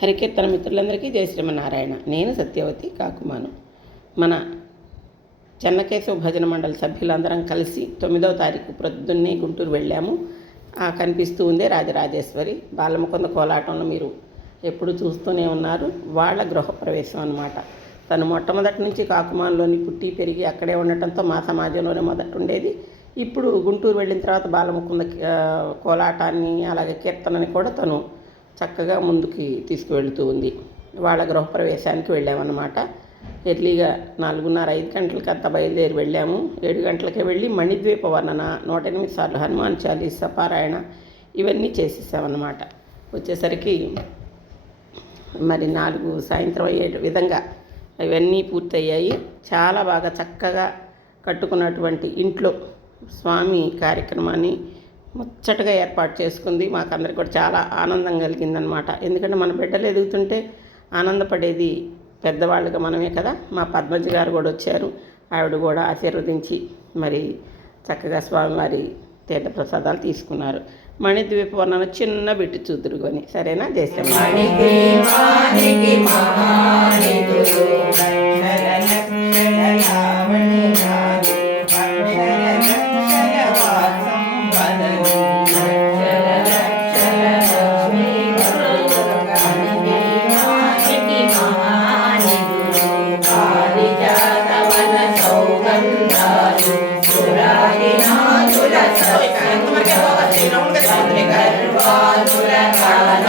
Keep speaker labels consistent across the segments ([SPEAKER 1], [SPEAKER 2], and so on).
[SPEAKER 1] హరికీర్తన మిత్రులందరికీ జయ శ్రీమన్నారాయణ. నేను సత్యవతి కాకుమాను. మన చెన్నకేశవ భజన మండలి సభ్యులందరం కలిసి తొమ్మిదవ తారీఖు ప్రొద్దున్నే గుంటూరు వెళ్ళాము. ఆ కనిపిస్తూ ఉందే రాజరాజేశ్వరి. బాలముకుంద కోలాటంలో మీరు ఎప్పుడు చూస్తూనే ఉన్నారు. వాళ్ళ గృహప్రవేశం అనమాట తను మొట్టమొదటి నుంచి కాకుమాన్లోని పుట్టి పెరిగి అక్కడే ఉండటంతో మా సమాజంలోనే మొదట ఉండేది. ఇప్పుడు గుంటూరు వెళ్ళిన తర్వాత బాలముకుంద కోలాటాన్ని అలాగే కీర్తనని కూడా తను చక్కగా ముందుకి తీసుకువెళ్తూ ఉంది. వాళ్ళ గృహప్రవేశానికి వెళ్ళామన్నమాట. ఎర్లీగా నాలుగున్నర ఐదు గంటలకి అంతా బయలుదేరి వెళ్ళాము. ఏడు గంటలకే వెళ్ళి మణిద్వీప వర్ణన నూట ఎనిమిది సార్లు హనుమాన్ చాలీస పారాయణ ఇవన్నీ చేసేసామన్నమాట. వచ్చేసరికి మరి నాలుగు సాయంత్రం అయ్యే విధంగా ఇవన్నీ పూర్తయ్యాయి. చాలా బాగా చక్కగా కట్టుకున్నటువంటి ఇంట్లో స్వామి కార్యక్రమాన్ని ముచ్చటగా ఏర్పాటు చేసుకుంది. మాకందరికి కూడా చాలా ఆనందం కలిగిందనమాట ఎందుకంటే మన బిడ్డలు ఎదుగుతుంటే ఆనందపడేది పెద్దవాళ్ళుగా మనమే కదా. మా పద్మజ గారు కూడా వచ్చారు. ఆవిడ కూడా ఆశీర్వదించి మరి చక్కగా స్వామివారి తీర్థప్రసాదాలు తీసుకున్నారు. మణిద్వీప వర్ణన చిన్న బిట్టు చూదురుకొని సరేనా? దేశం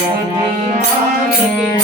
[SPEAKER 2] Thank you.